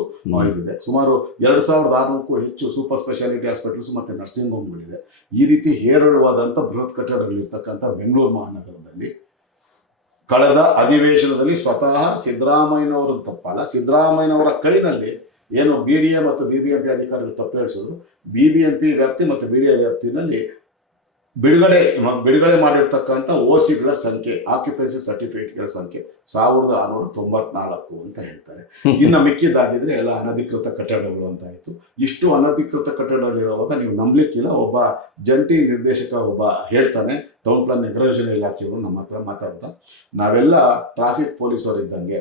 ಇದಿದೆ, ಸುಮಾರು 2,600ಕ್ಕೂ ಹೆಚ್ಚು ಸೂಪರ್ ಸ್ಪೆಷಾಲಿಟಿ ಹಾಸ್ಪಿಟಲ್ಸ್ ಮತ್ತು ನರ್ಸಿಂಗ್ ಹೋಮ್ಗಳಿದೆ. ಈ ರೀತಿ ಹೇರಳವಾದಂಥ ಬೃಹತ್ ಕಟ್ಟಡಗಳಿರ್ತಕ್ಕಂಥ ಬೆಂಗಳೂರು ಮಹಾನಗರದಲ್ಲಿ ಕಳೆದ ಅಧಿವೇಶನದಲ್ಲಿ ಸ್ವತಃ ಸಿದ್ದರಾಮಯ್ಯನವರು ತಪ್ಪಲ್ಲ, ಸಿದ್ದರಾಮಯ್ಯನವರ ಕೈನಲ್ಲಿ ಏನು BDA ಮತ್ತು BBMP ಅಧಿಕಾರಿಗಳು ತಪ್ಪು ಹೇಳಿಸಿದ್ರು, BBMP ವ್ಯಾಪ್ತಿ ಮತ್ತು BDA ವ್ಯಾಪ್ತಿನಲ್ಲಿ ಬಿಡುಗಡೆ ಮಾಡಿರ್ತಕ್ಕಂಥ OCಗಳ ಸಂಖ್ಯೆ, ಆಕ್ಯುಪೆನ್ಸಿ ಸರ್ಟಿಫಿಕೇಟ್ಗಳ ಸಂಖ್ಯೆ 1,694 ಅಂತ ಹೇಳ್ತಾರೆ. ಇನ್ನು ಮಿಕ್ಕಿದ್ದಾಗಿದ್ರೆ ಎಲ್ಲ ಅನಧಿಕೃತ ಕಟ್ಟಡಗಳು ಅಂತ ಆಯ್ತು. ಇಷ್ಟು ಅನಧಿಕೃತ ಕಟ್ಟಡಗಳಿರುವಾಗ ನೀವು ನಂಬಲಿಕ್ಕಿಲ್ಲ, ಒಬ್ಬ ಜಂಟಿ ನಿರ್ದೇಶಕ ಒಬ್ಬ ಹೇಳ್ತಾನೆ, ಟೌನ್ ಪ್ಲಾನ್ ನಗರೋಜನೆ ಇಲಾಖೆಯವರು ನಮ್ಮ ಹತ್ರ ಮಾತಾಡ್ತಾ, ನಾವೆಲ್ಲ ಟ್ರಾಫಿಕ್ ಪೊಲೀಸರು ಇದ್ದಂಗೆ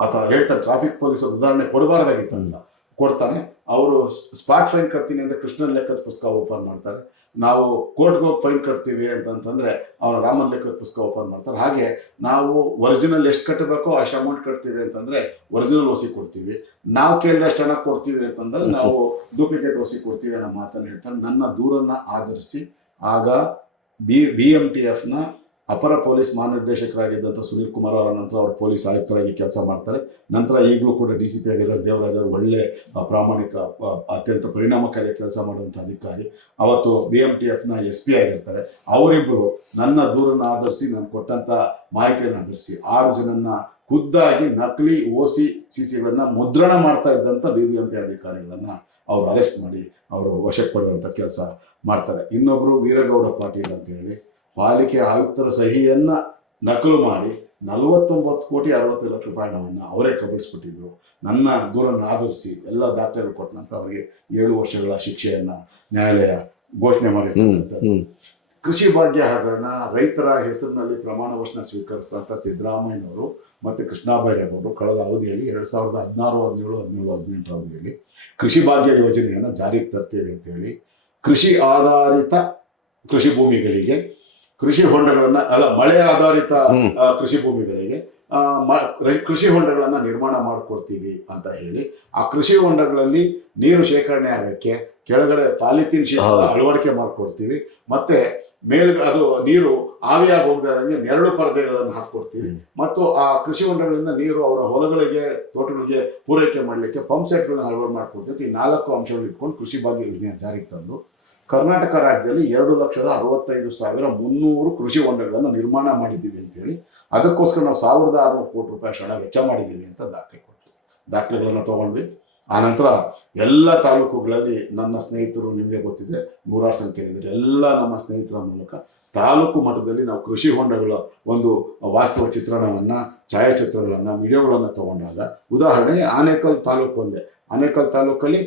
ಅಥವಾ ಹೇಳ್ತಾರೆ, ಟ್ರಾಫಿಕ್ ಪೊಲೀಸರು ಉದಾಹರಣೆ ಕೊಡಬಾರ್ದಾಗಿತ್ತಂತ ಕೊಡ್ತಾನೆ. ಅವರು ಸ್ಪಾಟ್ ಫೈನ್ ಕಟ್ತೀನಿ ಅಂದರೆ ಕೃಷ್ಣನ್ ಲೆಕ್ಕದ ಪುಸ್ತಕ ಓಪನ್ ಮಾಡ್ತಾರೆ, ನಾವು ಕೋರ್ಟ್ಗೆ ಹೋಗಿ ಫೈನ್ ಕಟ್ತೀವಿ ಅಂತಂತಂದ್ರೆ ಅವನು ರಾಮನ್ ಲೆಕ್ಕದ ಪುಸ್ತಕ ಓಪನ್ ಮಾಡ್ತಾರೆ. ಹಾಗೆ ನಾವು ಒರಿಜಿನಲ್ ಎಷ್ಟು ಕಟ್ಟಬೇಕೋ ಅಷ್ಟು ಅಮೌಂಟ್ ಕಟ್ತೀವಿ ಅಂತಂದ್ರೆ ಒರಿಜಿನಲ್ OC ಕೊಡ್ತೀವಿ, ನಾವು ಕೇಳಿದಷ್ಟು ಹಣ ಕೊಡ್ತೀವಿ ಅಂತಂದ್ರೆ ನಾವು ಡೂಪ್ಲಿಕೇಟ್ OC ಕೊಡ್ತೀವಿ ಅನ್ನೋ ಮಾತನ್ನು ಹೇಳ್ತಾರೆ. ನನ್ನ ದೂರನ್ನ ಆಧರಿಸಿ ಆಗ BMTFನ ಅಪರ ಪೊಲೀಸ್ ಮಹಾನಿರ್ದೇಶಕರಾಗಿದ್ದಂಥ ಸುನೀಲ್ ಕುಮಾರ್ ಅವರ ನಂತರ ಅವರು ಪೊಲೀಸ್ ಆಯುಕ್ತರಾಗಿ ಕೆಲಸ ಮಾಡ್ತಾರೆ. ನಂತರ ಈಗಲೂ ಕೂಡ DCP ಆಗಿದ್ದ ದೇವರಾಜ್ ಅವರು ಒಳ್ಳೆ ಪ್ರಾಮಾಣಿಕ ಅತ್ಯಂತ ಪರಿಣಾಮಕಾರಿ ಕೆಲಸ ಮಾಡುವಂಥ ಅಧಿಕಾರಿ. ಅವತ್ತು BMTFನ SP ಆಗಿರ್ತಾರೆ. ಅವರಿಬ್ಬರು ನನ್ನ ದೂರನ್ನು ಆಧರಿಸಿ, ನಾನು ಕೊಟ್ಟಂಥ ಮಾಹಿತಿಯನ್ನು ಆಧರಿಸಿ 6 ಜನನ್ನ ಖುದ್ದಾಗಿ ನಕಲಿ OCCCಗಳನ್ನ ಮುದ್ರಣ ಮಾಡ್ತಾ ಇದ್ದಂಥ BBMP ಅಧಿಕಾರಿಗಳನ್ನ ಅವರು ಅರೆಸ್ಟ್ ಮಾಡಿ ಅವರು ವಶಕ್ಕೆ ಪಡೆಯುವಂಥ ಕೆಲಸ ಮಾಡ್ತಾರೆ. ಇನ್ನೊಬ್ಬರು ವೀರಗೌಡ ಪಾಟೀಲ್ ಅಂತ ಹೇಳಿ ಪಾಲಿಕೆ ಆಯುಕ್ತರ ಸಹಿಯನ್ನ ನಕಲು ಮಾಡಿ 49 ಕೋಟಿ 60 ಲಕ್ಷ ರೂಪಾಯಿ ಹಣವನ್ನು ಅವರೇ ಕಬಳಿಸ್ಬಿಟ್ಟಿದ್ರು. ನನ್ನ ದೂರನ್ನು ಆಧರಿಸಿ ಎಲ್ಲ ದಾಖಲೆಗಳು ಕೊಟ್ಟ ನಂತರ ಅವರಿಗೆ 7 ವರ್ಷಗಳ ಶಿಕ್ಷೆಯನ್ನ ನ್ಯಾಯಾಲಯ ಘೋಷಣೆ ಮಾಡಿರ್ತಕ್ಕಂಥದ್ದು. ಕೃಷಿ ಭಾಗ್ಯ ಹಗರಣ, ರೈತರ ಹೆಸರಿನಲ್ಲಿ ಪ್ರಮಾಣ ವಚನ ಸ್ವೀಕರಿಸಿದಂಥ ಸಿದ್ದರಾಮಯ್ಯನವರು ಮತ್ತು ಕೃಷ್ಣ ಬೈರೇಗೌಡರು ಕಳೆದ ಅವಧಿಯಲ್ಲಿ 2016, 17, 17, 18 ಅವಧಿಯಲ್ಲಿ ಕೃಷಿ ಭಾಗ್ಯ ಯೋಜನೆಯನ್ನು ಜಾರಿಗೆ ತರ್ತೇವೆ ಅಂತೇಳಿ ಕೃಷಿ ಆಧಾರಿತ ಕೃಷಿ ಭೂಮಿಗಳಿಗೆ ಕೃಷಿ ಹೊಂಡಗಳನ್ನು ಮಳೆ ಆಧಾರಿತ ಕೃಷಿ ಭೂಮಿಗಳಿಗೆ ಕೃಷಿ ಹೊಂಡಗಳನ್ನು ನಿರ್ಮಾಣ ಮಾಡಿಕೊಡ್ತೀವಿ ಅಂತ ಹೇಳಿ ಆ ಕೃಷಿ ಹೊಂಡಗಳಲ್ಲಿ ನೀರು ಶೇಖರಣೆ ಆಗಕ್ಕೆ ಕೆಳಗಡೆ ಪಾಲಿಥೀನ್ ಶೀಟ್ ಅಳವಡಿಕೆ ಮಾಡಿಕೊಡ್ತೀವಿ, ಮತ್ತೆ ಅದು ನೀರು ಆವಿಯಾಗಿ ಹೋಗದಂಗೆ ನೆರಳು ಪರದೆಗಳನ್ನು ಹಾಕೊಡ್ತೀವಿ ಮತ್ತು ಆ ಕೃಷಿ ಹೊಂಡಗಳಿಂದ ನೀರು ಅವರ ಹೊಲಗಳಿಗೆ ತೋಟಗಳಿಗೆ ಪೂರೈಕೆ ಮಾಡಲಿಕ್ಕೆ ಪಂಪ್ ಸೆಟ್ಗಳನ್ನ ಅಳವಡಿಕೆ ಮಾಡಿಕೊಡ್ತೀವಿ. ಈ 4 ಅಂಶಗಳು ಇಟ್ಕೊಂಡು ಕೃಷಿ ಭಾಗ್ಯ ಯೋಜನೆ ಜಾರಿಗೆ ತಂದು ಕರ್ನಾಟಕ ರಾಜ್ಯದಲ್ಲಿ 2,65,300 ಕೃಷಿ ಹೊಂಡಗಳನ್ನು ನಿರ್ಮಾಣ ಮಾಡಿದ್ದೀವಿ ಅಂತೇಳಿ ಅದಕ್ಕೋಸ್ಕರ ನಾವು 1,600 ಕೋಟಿ ರೂಪಾಯಿ ಹಣ ವೆಚ್ಚ ಮಾಡಿದ್ದೀವಿ ಅಂತ ದಾಖಲೆಗಳನ್ನು ತಗೊಂಡ್ವಿ. ಆನಂತರ ಎಲ್ಲ ತಾಲೂಕುಗಳಲ್ಲಿ ನನ್ನ ಸ್ನೇಹಿತರು, ನಿಮಗೆ ಗೊತ್ತಿದೆ, ನೂರಾರು ಸಂಖ್ಯೆಯಲ್ಲಿದ್ದಾರೆ, ಎಲ್ಲ ನಮ್ಮ ಸ್ನೇಹಿತರ ಮೂಲಕ ತಾಲೂಕು ಮಟ್ಟದಲ್ಲಿ ನಾವು ಕೃಷಿ ಹೊಂಡಗಳ ಒಂದು ವಾಸ್ತವ ಚಿತ್ರಣವನ್ನು, ಛಾಯಾಚಿತ್ರಗಳನ್ನು, ವಿಡಿಯೋಗಳನ್ನು ತಗೊಂಡಾಗ, ಉದಾಹರಣೆಗೆ ಆನೇಕಲ್ ತಾಲೂಕು ಒಂದೇ, ಆನೇಕಲ್ ತಾಲೂಕಲ್ಲಿ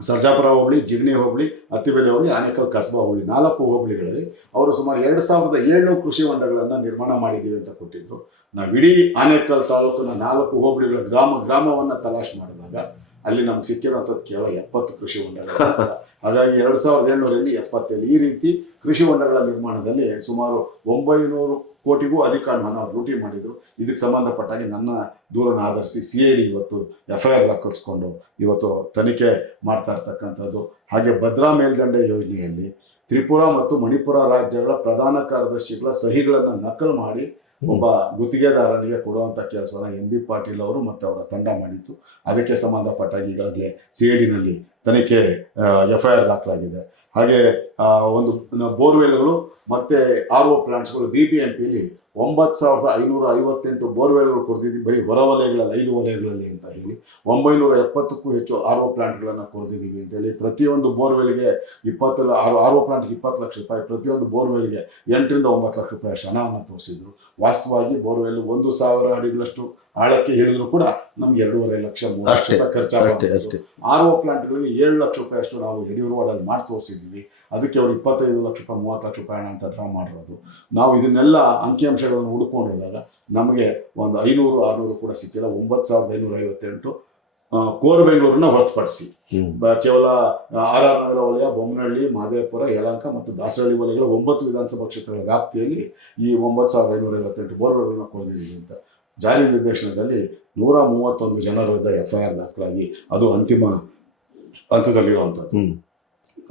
ಸರ್ಜಾಪುರ ಹೋಬಳಿ, ಜಿಗಣಿ ಹೋಬಳಿ, ಅತ್ತಿಬೆಲೆ ಹೋಬಳಿ, ಆನೇಕಲ್ ಕಸ್ಬಾ ಹೋಬಳಿ 4 ಹೋಬಳಿಗಳಲ್ಲಿ ಅವರು ಸುಮಾರು 2,700 ಕೃಷಿ ಹೊಂಡಗಳನ್ನು ನಿರ್ಮಾಣ ಮಾಡಿದ್ದೀವಿ ಅಂತ ಕೊಟ್ಟಿದ್ರು. ನಾವು ಇಡೀ ಆನೇಕಲ್ ತಾಲೂಕಿನ 4 ಹೋಬಳಿಗಳ ಗ್ರಾಮವನ್ನು ತಲಾಶ್ ಮಾಡಿದಾಗ ಅಲ್ಲಿ ನಮ್ಗೆ ಸಿಕ್ಕಿರುವಂಥದ್ದು ಕೇವಲ 70 ಕೃಷಿ ಹೊಂಡಗಳು. ಹಾಗಾಗಿ 2,700ರಲ್ಲಿ 70. ಈ ರೀತಿ ಕೃಷಿ ಹೊಂಡಗಳ ನಿರ್ಮಾಣದಲ್ಲಿ ಸುಮಾರು 900 ಕೋಟಿಗೂ ಅಧಿಕ ಹಣ ಲೂಟಿ ಮಾಡಿದ್ರು. ಇದಕ್ಕೆ ಸಂಬಂಧಪಟ್ಟಾಗಿ ನನ್ನ ದೂರನ್ನು ಆಧರಿಸಿ CID ಇವತ್ತು FIR ದಾಖಲಿಸ್ಕೊಂಡು ಇವತ್ತು ತನಿಖೆ ಮಾಡ್ತಾ ಇರ್ತಕ್ಕಂಥದ್ದು. ಹಾಗೆ ಭದ್ರಾ ಮೇಲ್ದಂಡೆ ಯೋಜನೆಯಲ್ಲಿ ತ್ರಿಪುರಾ ಮತ್ತು ಮಣಿಪುರ ರಾಜ್ಯಗಳ ಪ್ರಧಾನ ಕಾರ್ಯದರ್ಶಿಗಳ ಸಹಿಗಳನ್ನು ನಕಲು ಮಾಡಿ ಒಬ್ಬ ಗುತ್ತಿಗೆದಾರನಿಗೆ ಕೊಡುವಂಥ ಕೆಲಸವನ್ನು MB ಪಾಟೀಲ್ ಅವರು ಮತ್ತು ಅವರ ತಂಡ ಮಾಡಿತ್ತು. ಅದಕ್ಕೆ ಸಂಬಂಧಪಟ್ಟಾಗಿ ಈಗಾಗಲೇ CIDನಲ್ಲಿ ತನಿಖೆ FIR ದಾಖಲಾಗಿದೆ. ಹಾಗೆ ಒಂದು ಬೋರ್ವೆಲ್ಗಳು ಮತ್ತು RO ಪ್ಲಾಂಟ್ಸ್ಗಳು BBMPಲಿ 9,558 ಬೋರ್ವೆಲ್ಗಳು ಕೊಡ್ತಿದ್ದೀವಿ ಬರೀ ಹೊರವಲಯಗಳಲ್ಲಿ 5 ವಲಯಗಳಲ್ಲಿ ಅಂತ ಹೇಳಿ. 970ಕ್ಕೂ ಹೆಚ್ಚು RO ಪ್ಲಾಂಟ್ಗಳನ್ನು ಕೊಡ್ತಿದ್ದೀವಿ ಅಂತೇಳಿ. ಪ್ರತಿಯೊಂದು ಬೋರ್ವೆಲ್ಗೆ RO ಪ್ಲಾಂಟ್ಗೆ 20 ಲಕ್ಷ ರೂಪಾಯಿ, ಪ್ರತಿಯೊಂದು ಬೋರ್ವೆಲ್ಗೆ 8 ರಿಂದ 9 ಲಕ್ಷ ರೂಪಾಯಿ ಹಣವನ್ನು ತೋರಿಸಿದ್ರು. ವಾಸ್ತವವಾಗಿ ಬೋರ್ವೆಲ್ 1,000 ಅಡಿಗಳಷ್ಟು ಆಳಕ್ಕೆ ಹಿಡಿದ್ರು ಕೂಡ ನಮ್ಗೆ 2.5 ಲಕ್ಷ 3 ಲಕ್ಷ ರೂಪಾಯಿ ಖರ್ಚಾಗುತ್ತೆ. RO ಪ್ಲಾಂಟ್ಗಳಿಗೆ 7 ಲಕ್ಷ ರೂಪಾಯಿ ಅಷ್ಟು ನಾವು ಯಡಿಯೂರವಾಡಲ್ಲಿ ಮಾಡಿ ತೋರಿಸಿದ್ದೀವಿ. ಅದಕ್ಕೆ ಅವರು 25 ಲಕ್ಷ ರೂಪಾಯಿ 30 ಲಕ್ಷ ರೂಪಾಯಿ ಹಣ ಅಂತ ಡ್ರಾ ಮಾಡಿರೋದು. ನಾವು ಇದನ್ನೆಲ್ಲ ಅಂಕಿಅಂಶಗಳನ್ನು ಹುಡ್ಕೊಂಡು ಹೋದಾಗ ನಮಗೆ ಒಂದು 500-600 ಕೂಡ ಸಿಕ್ಕಿಲ್ಲ. 9,558 ಕೋರ್ ಬೆಂಗಳೂರನ್ನ ಹೊರತುಪಡಿಸಿ ಕೇವಲ RR ನಗರ ವಲಯ, ಬೊಮ್ಮನಹಳ್ಳಿ, ಮಹದೇವಪುರ, ಯಲಹಂಕ ಮತ್ತು ದಾಸರಹಳ್ಳಿ ವಲಯಗಳ 9 ವಿಧಾನಸಭಾ ಕ್ಷೇತ್ರಗಳ ವ್ಯಾಪ್ತಿಯಲ್ಲಿ ಈ 9,558 ಬೋರ್ವೆಲ್ಗಳನ್ನ ಕೊಡ್ತಿದ್ದೀವಿ ಅಂತ ಜಾರಿ ನಿರ್ದೇಶನದಲ್ಲಿ 131 ಜನರ ವಿರುದ್ಧ FIR ದಾಖಲಾಗಿ ಅದು ಅಂತಿಮ ಹಂತದಲ್ಲಿರುವಂಥದ್ದು.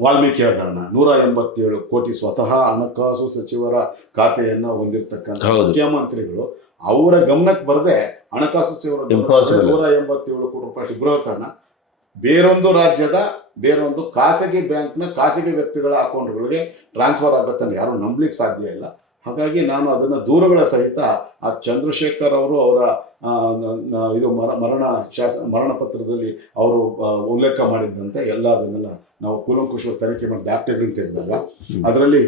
ವಾಲ್ಮೀಕಿ ಹಗರಣ 187 ಕೋಟಿ ಸ್ವತಃ ಹಣಕಾಸು ಸಚಿವರ ಖಾತೆಯನ್ನು ಹೊಂದಿರತಕ್ಕಂಥ ಮುಖ್ಯಮಂತ್ರಿಗಳು ಅವರ ಗಮನಕ್ಕೆ ಬರದೆ ಹಣಕಾಸು ಸಚಿವರ 187 ಕೋಟಿ ರೂಪಾಯಿ ಬೃಹತ್ ಹಣ ಬೇರೊಂದು ರಾಜ್ಯದ ಬೇರೊಂದು ಖಾಸಗಿ ಬ್ಯಾಂಕ್ನ ಖಾಸಗಿ ವ್ಯಕ್ತಿಗಳ ಅಕೌಂಟ್ಗಳಿಗೆ ಟ್ರಾನ್ಸ್ಫರ್ ಆಗುತ್ತಲ್ಲ ಯಾರು ನಂಬಲಿಕ್ಕೆ ಸಾಧ್ಯ ಇಲ್ಲ. ಹಾಗಾಗಿ ನಾನು ಅದನ್ನು ದೂರುಗಳ ಸಹಿತ ಆ ಚಂದ್ರಶೇಖರ್ ಅವರು ಅವರ ಇದು ಮರಣ ಪತ್ರದಲ್ಲಿ ಅವರು ಉಲ್ಲೇಖ ಮಾಡಿದ್ದಂತೆ ಎಲ್ಲ ಅದನ್ನೆಲ್ಲ ನಾವು ಕೂಲಂಕುಷವಾಗಿ ತನಿಖೆ ಮಾಡಿ ದಾಖಲೆಗಳನ್ನ ತೆಗೆದಾಗ ಅದರಲ್ಲಿ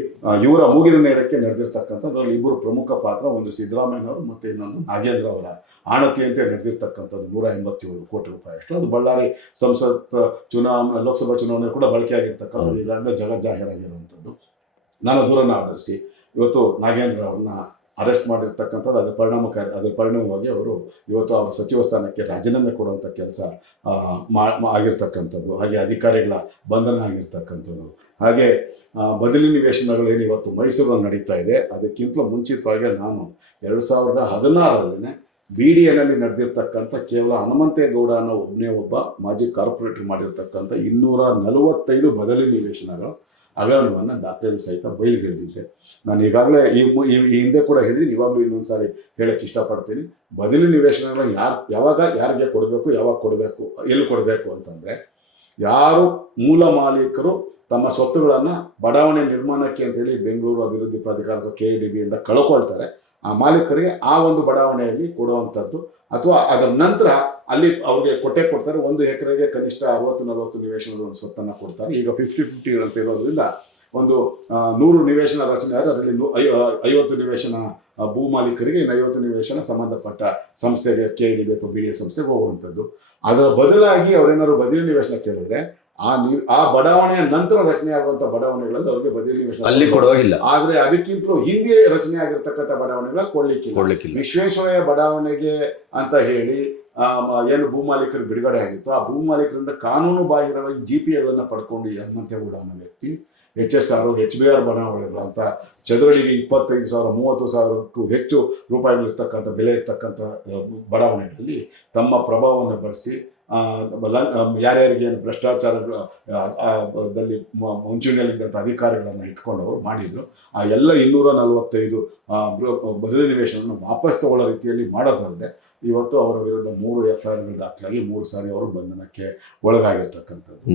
ಇವರ ಮೂಗಿನ ನೇರಕ್ಕೆ ನಡೆದಿರ್ತಕ್ಕಂಥ ಅದರಲ್ಲಿ 2 ಪ್ರಮುಖ ಪಾತ್ರ, ಒಂದು ಸಿದ್ದರಾಮಯ್ಯನವರು ಮತ್ತು ಇನ್ನೊಂದು ನಾಗೇಂದ್ರ ಅವರ ಆಣತಿಯಂತೆ ನಡೆದಿರ್ತಕ್ಕಂಥದ್ದು 187 ಕೋಟಿ ರೂಪಾಯಿ ಅಷ್ಟು. ಅದು ಬಳ್ಳಾರಿ ಸಂಸತ್ ಲೋಕಸಭಾ ಚುನಾವಣೆ ಕೂಡ ಬಳಕೆ ಆಗಿರ್ತಕ್ಕಂಥದ್ದು, ಈಗಾಗಲೇ ಜಗಜ್ಜಾಹೀರಾಗಿರುವಂಥದ್ದು. ನಾನು ದೂರನ್ನು ಆಧರಿಸಿ ಇವತ್ತು ನಾಗೇಂದ್ರ ಅವ್ರನ್ನ ಅರೆಸ್ಟ್ ಮಾಡಿರ್ತಕ್ಕಂಥದ್ದು. ಅದರ ಪರಿಣಾಮವಾಗಿ ಅವರು ಇವತ್ತು ಅವರ ಸಚಿವ ಸ್ಥಾನಕ್ಕೆ ರಾಜೀನಾಮೆ ಕೊಡುವಂಥ ಕೆಲಸ ಆಗಿರ್ತಕ್ಕಂಥದ್ದು. ಹಾಗೆ ಅಧಿಕಾರಿಗಳ ಬಂಧನ ಆಗಿರ್ತಕ್ಕಂಥದ್ದು. ಹಾಗೆ ಬದಲಿ ನಿವೇಶನಗಳೇನು ಇವತ್ತು ಮೈಸೂರಲ್ಲಿ ನಡೀತಾ ಇದೆ, ಅದಕ್ಕಿಂತಲೂ ಮುಂಚಿತವಾಗಿ ನಾನು 2016ರಲ್ಲೇ BDAನಲ್ಲಿ ನಡೆದಿರ್ತಕ್ಕಂಥ ಕೇವಲ ಹನುಮಂತೇಗೌಡ ಅನ್ನೋ ಒಬ್ಬ ಮಾಜಿ ಕಾರ್ಪೊರೇಟರ್ ಮಾಡಿರ್ತಕ್ಕಂಥ 245 ಬದಲಿ ನಿವೇಶನಗಳು ಹಗರಣವನ್ನು ದಾಖಲೆಗಳು ಸಹಿತ ಬಯಲಿಗೆಳೆದಿದ್ದೆ. ನಾನು ಈಗಾಗಲೇ ಈ ಹಿಂದೆ ಕೂಡ ಹೇಳಿದ್ದೀನಿ, ಇವಾಗಲೂ ಇನ್ನೊಂದ್ಸಾರಿ ಹೇಳಕ್ಕೆ ಇಷ್ಟಪಡ್ತೀನಿ. ಬದಲಿ ನಿವೇಶನಗಳನ್ನ ಯಾವಾಗ ಯಾರಿಗೆ ಕೊಡಬೇಕು, ಯಾವಾಗ ಕೊಡಬೇಕು, ಎಲ್ಲಿ ಕೊಡಬೇಕು ಅಂತಂದರೆ, ಯಾರು ಮೂಲ ಮಾಲೀಕರು ತಮ್ಮ ಸ್ವತ್ತುಗಳನ್ನು ಬಡಾವಣೆ ನಿರ್ಮಾಣಕ್ಕೆ ಅಂತೇಳಿ ಬೆಂಗಳೂರು ಅಭಿವೃದ್ಧಿ ಪ್ರಾಧಿಕಾರ ಅಥವಾ KIDBಯಿಂದ ಕಳ್ಕೊಳ್ತಾರೆ, ಆ ಮಾಲೀಕರಿಗೆ ಆ ಒಂದು ಬಡಾವಣೆಯಲ್ಲಿ ಕೊಡುವಂಥದ್ದು. ಅಥವಾ ಅದರ ನಂತರ ಅಲ್ಲಿ ಅವ್ರಿಗೆ ಕೊಡ್ತಾರೆ. 1 ಎಕರೆಗೆ ಕನಿಷ್ಠ 60-40 ನಿವೇಶನದ ಒಂದು ಸ್ವತ್ತನ್ನು ಕೊಡ್ತಾರೆ. ಈಗ 50-50 ಅಂತ ಇರೋದ್ರಿಂದ ಒಂದು 100 ನಿವೇಶನ ರಚನೆ ಆದರೆ ಅದರಲ್ಲಿ 50 ನಿವೇಶನ ಭೂ ಮಾಲೀಕರಿಗೆ, ಇನ್ನು 50 ನಿವೇಶನ ಸಂಬಂಧಪಟ್ಟ ಸಂಸ್ಥೆಗೆ KIDB ಅಥವಾ BDA ಸಂಸ್ಥೆಗೆ ಹೋಗುವಂಥದ್ದು. ಅದರ ಬದಲಾಗಿ ಅವರೇನಾದ್ರು ಬದಲಿ ನಿವೇಶನ ಕೇಳಿದ್ರೆ ಆ ಬಡಾವಣೆಯ ನಂತರ ರಚನೆ ಆಗುವಂತ ಬಡಾವಣೆಗಳಲ್ಲಿ ಅವ್ರಿಗೆ ಬದಲಿ ನಿವೇಶನ ಅಲ್ಲಿ ಕೊಡುವಾಗಿಲ್ಲ. ಆದ್ರೆ ಅದಕ್ಕಿಂತಲೂ ಹಿಂದೆ ರಚನೆ ಆಗಿರ್ತಕ್ಕಂಥ ಬಡಾವಣೆಗಳ ಕೊಡ್ಲಿಕ್ಕಿಲ್ಲ. ವಿಶ್ವೇಶ್ವರಯ್ಯ ಬಡಾವಣೆಗೆ ಅಂತ ಹೇಳಿ ಏನು ಭೂಮಾಲೀಕರು ಬಿಡುಗಡೆ ಆಗಿತ್ತು, ಆ ಭೂಮಾಲೀಕರಿಂದ ಕಾನೂನು ಬಾಹಿರವಾಗಿ GPAಗಳನ್ನ ಪಡ್ಕೊಂಡು ಹನುಮಂತೇಗೌಡ ಅನ್ನೋ ವ್ಯಕ್ತಿ HSR HBR ಬಡಾವಣೆಗಳು ಅಂತ ಚದುರಡಿಗೆ 25,000 30,000ಕ್ಕೂ ಹೆಚ್ಚು ರೂಪಾಯಿಗಳಿರ್ತಕ್ಕಂಥ ಬೆಲೆ ಇರ್ತಕ್ಕಂಥ ಬಡಾವಣೆಗಳಲ್ಲಿ ತಮ್ಮ ಪ್ರಭಾವವನ್ನು ಬಳಸಿ ಯಾರ್ಯಾರಿಗೆ ಏನು ಭ್ರಷ್ಟಾಚಾರದಲ್ಲಿ ಮುಂಚೂಣಿಯಲ್ಲಿದ್ದಂಥ ಅಧಿಕಾರಿಗಳನ್ನು ಇಟ್ಕೊಂಡು ಅವರು ಮಾಡಿದ್ರು. ಆ ಎಲ್ಲ 245 ಬದಲಿ ನಿವೇಶನವನ್ನು ವಾಪಸ್ ತಗೊಳ್ಳೋ ರೀತಿಯಲ್ಲಿ ಮಾಡೋದಲ್ಲದೆ ಇವತ್ತು ಅವರ ವಿರುದ್ಧ 3 FIRಗಳು ದಾಖಲಾಗಿ 3 ಸಾರಿ ಅವರು ಬಂಧನಕ್ಕೆ ಒಳಗಾಗಿರ್ತಕ್ಕಂಥದ್ದು.